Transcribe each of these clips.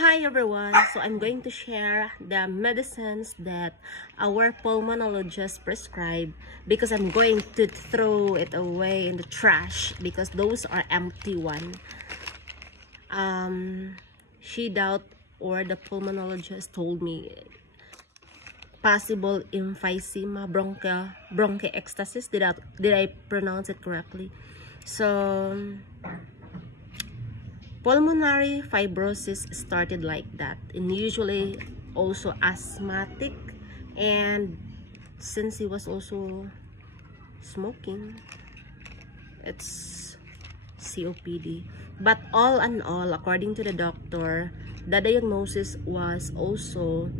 Hi everyone, so I'm going to share the medicines that our pulmonologist prescribed because I'm going to throw it away in the trash because those are empty one. She doubt or the pulmonologist told me possible emphysema bronchiectasis. Did I pronounce it correctly? So pulmonary fibrosis started like that, and usually also asthmatic, and since he was also smoking, it's COPD. But all in all, according to the doctor, the diagnosis was also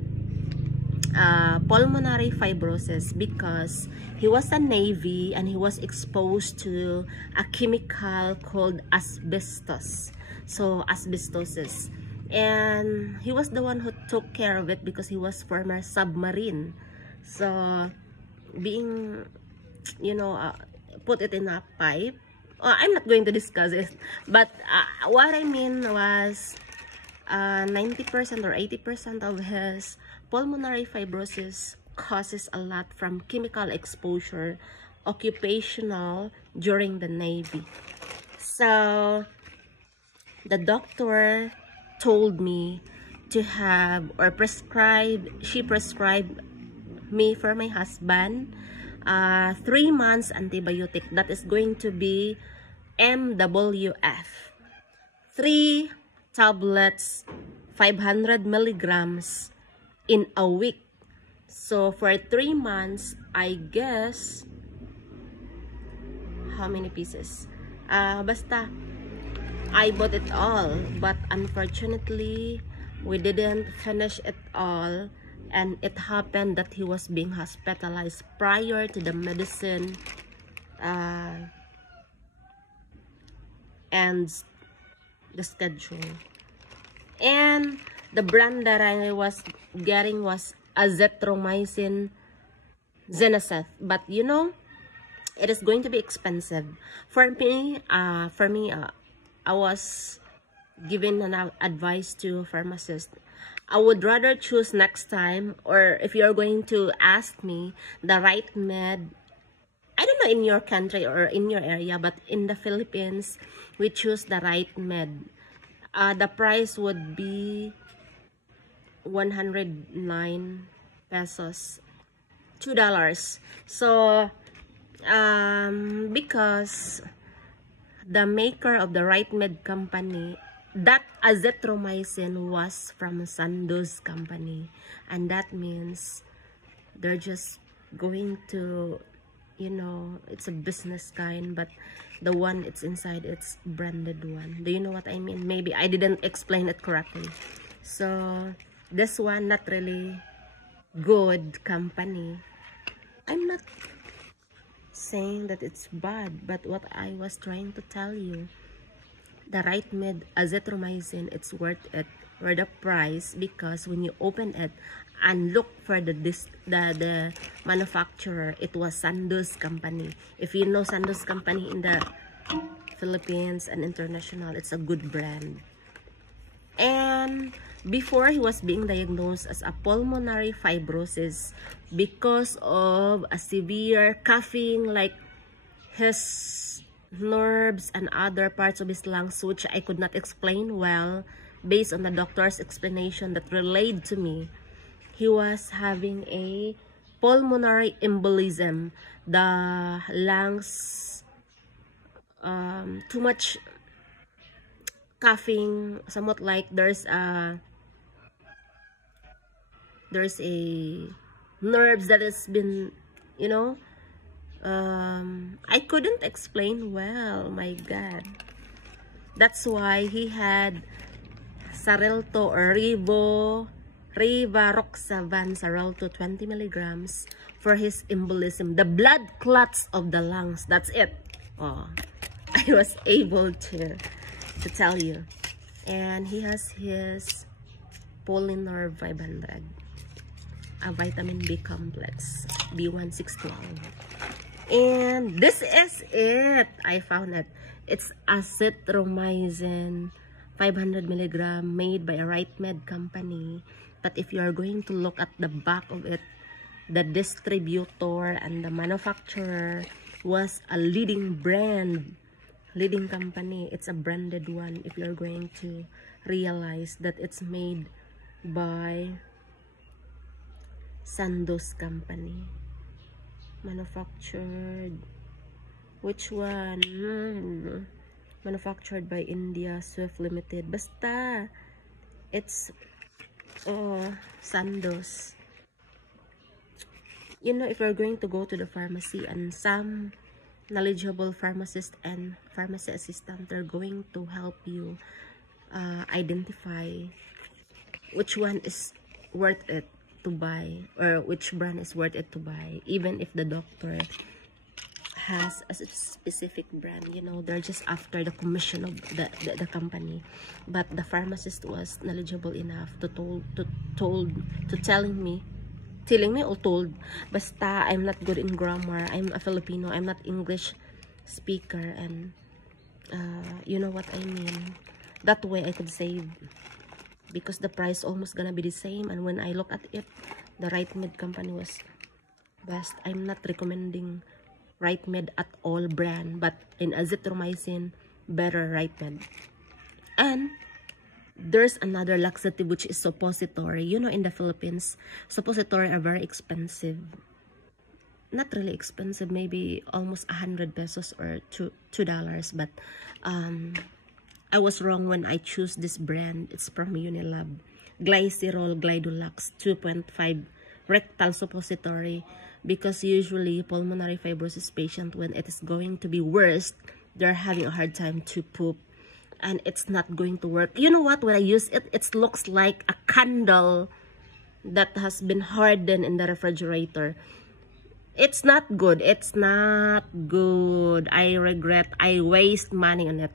pulmonary fibrosis because he was a Navy and he was exposed to a chemical called asbestos. So asbestosis, and he was the one who took care of it because he was former submarine. So being, put it in a pipe. I'm not going to discuss it, but what I mean was 90% or 80% of his pulmonary fibrosis causes a lot from chemical exposure, occupational during the Navy. So the doctor told me to have she prescribed me for my husband 3 months antibiotic that is going to be MWF, 3 tablets, 500 milligrams in a week. So for 3 months, I guess, how many pieces? Basta I bought it all, but unfortunately we didn't finish it all, and it happened that he was being hospitalized prior to the medicine and the schedule. And the brand that I was getting was azithromycin Zenaceth, but it is going to be expensive for me. I was given an advice to a pharmacist. I would rather choose next time, or if you're going to ask me, the right med. I don't know in your country or in your area, but in the Philippines, we choose the right med. The price would be 109 pesos, $2. So because the maker of the Right Med company, that azithromycin was from Sandoz company, and that means they're just going to, it's a business kind, but the one it's inside, it's branded one. Do you know what I mean? Maybe I didn't explain it correctly. So this one, not really good company. I'm not saying that it's bad, but what I was trying to tell you, the Right Med azithromycin, it's worth it for the price, because when you open it and look for the manufacturer, it was Sandoz company. If you know Sandoz company in the Philippines and international, it's a good brand. And before, he was being diagnosed as a pulmonary fibrosis because of a severe coughing, like his nerves and other parts of his lungs, which I could not explain well based on the doctor's explanation that relayed to me. He was having a pulmonary embolism. The lungs, too much coughing, somewhat like there's a nerves that has been, I couldn't explain well, my God. That's why he had Xarelto or Rivaroxaban Xarelto 20 milligrams for his embolism, the blood clots of the lungs. That's it. Oh, I was able to tell you. And he has his Polinorb 500, a vitamin B complex, B1612. And this is it. I found it. It's azithromycin 500 milligram made by a RightMed company. But if you are going to look at the back of it, the distributor and the manufacturer was a leading brand, leading company. It's a branded one. If you're going to realize that it's made by Sandoz company, manufactured, which one? Manufactured by India Swift Limited. Basta it's Sandoz. You know, if you're going to go to the pharmacy, and some knowledgeable pharmacist and pharmacy assistant, they're going to help you identify which one is worth it to buy, or which brand is worth it to buy, even if the doctor has a specific brand. You know, they're just after the commission of the company. But the pharmacist was knowledgeable enough to telling me or told, basta I'm not good in grammar, I'm a Filipino, I'm not English speaker, and you know what I mean. That way I could save, because the price almost gonna be the same. And when I look at it, the RightMed company was best. I'm not recommending RightMed at all brand, but in azithromycin, better RightMed. And there's another laxative, which is suppository. You know, in the Philippines, suppository are very expensive. Not really expensive, maybe almost 100 pesos or $2. But I was wrong when I choose this brand. It's from Unilab. Glycerol Glidolax 2.5 rectal suppository. Because usually pulmonary fibrosis patient, when it is going to be worse, they're having a hard time to poop, and it's not going to work. You know what? When I use it, it looks like a candle that has been hardened in the refrigerator. It's not good. It's not good. I regret. I waste money on it.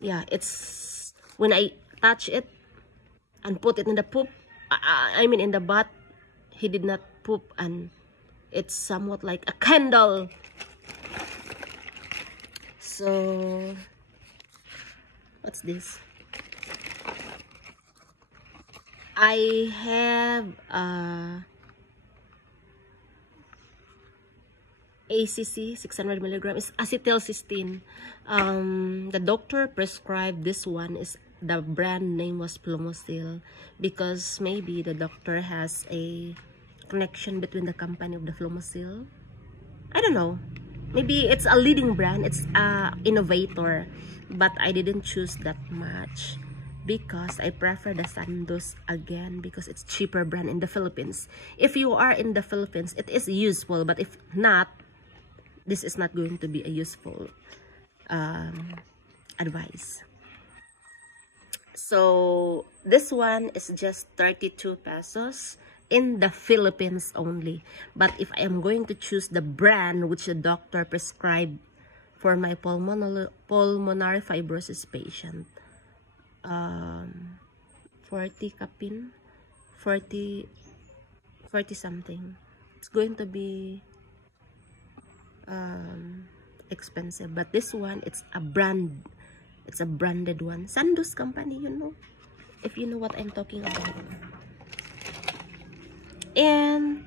Yeah, it's when I touch it and put it in the poop, I mean in the butt, he did not poop, and it's somewhat like a candle. So what's this? I have ACC 600 milligrams, acetylcysteine. The doctor prescribed this one. Is the brand name was Plomosil, because maybe the doctor has a connection between the company of the Plomosil. I don't know. Maybe it's a leading brand. It's a innovator, but I didn't choose that much because I prefer the Sandoz again, because it's cheaper brand in the Philippines. If you are in the Philippines, it is useful, but if not, this is not going to be a useful advice. So this one is just 32 pesos in the Philippines only. But if I am going to choose the brand which the doctor prescribed for my pulmonary fibrosis patient, 40 kapin, 40 something, it's going to be expensive. But this one, it's a brand, it's a branded one, Sandoz company, you know, if you know what I'm talking about. And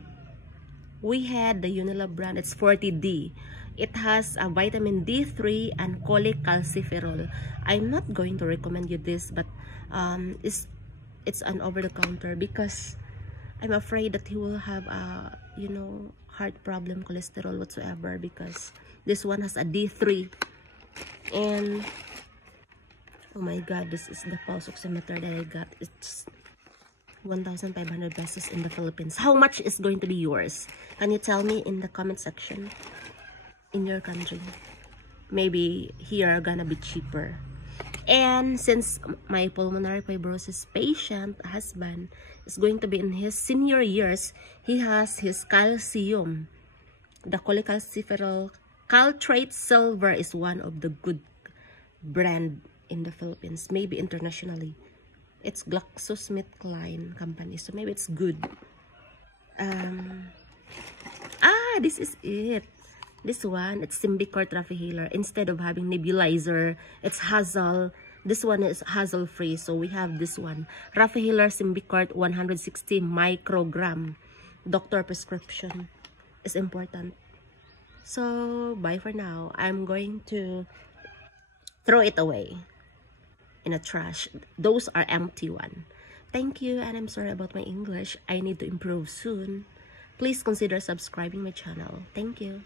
we had the Unilab brand. It's 40D. It has a vitamin D3 and cholecalciferol. I'm not going to recommend you this, but it's an over-the-counter, because I'm afraid that he will have a, you know, heart problem, cholesterol whatsoever, because this one has a D3. And oh my god, this is the pulse oximeter that I got. It's 1,500 pesos in the Philippines. How much is going to be yours? Can you tell me in the comment section? In your country, maybe here gonna be cheaper. And since my pulmonary fibrosis patient husband is going to be in his senior years, he has his calcium. The cholecalciferol Caltrate Silver is one of the good brand in the Philippines, maybe internationally. It's GlaxoSmithKline company, so maybe it's good. This is it. This one, it's Symbicort Raffia. Instead of having nebulizer, it's Hazel. This one is Hazel free. So we have this one. Raffia Symbicort 160 microgram. Doctor prescription is important. So bye for now. I'm going to throw it away in a trash. Those are empty one. Thank you, and I'm sorry about my English. I need to improve soon. Please consider subscribing my channel. Thank you.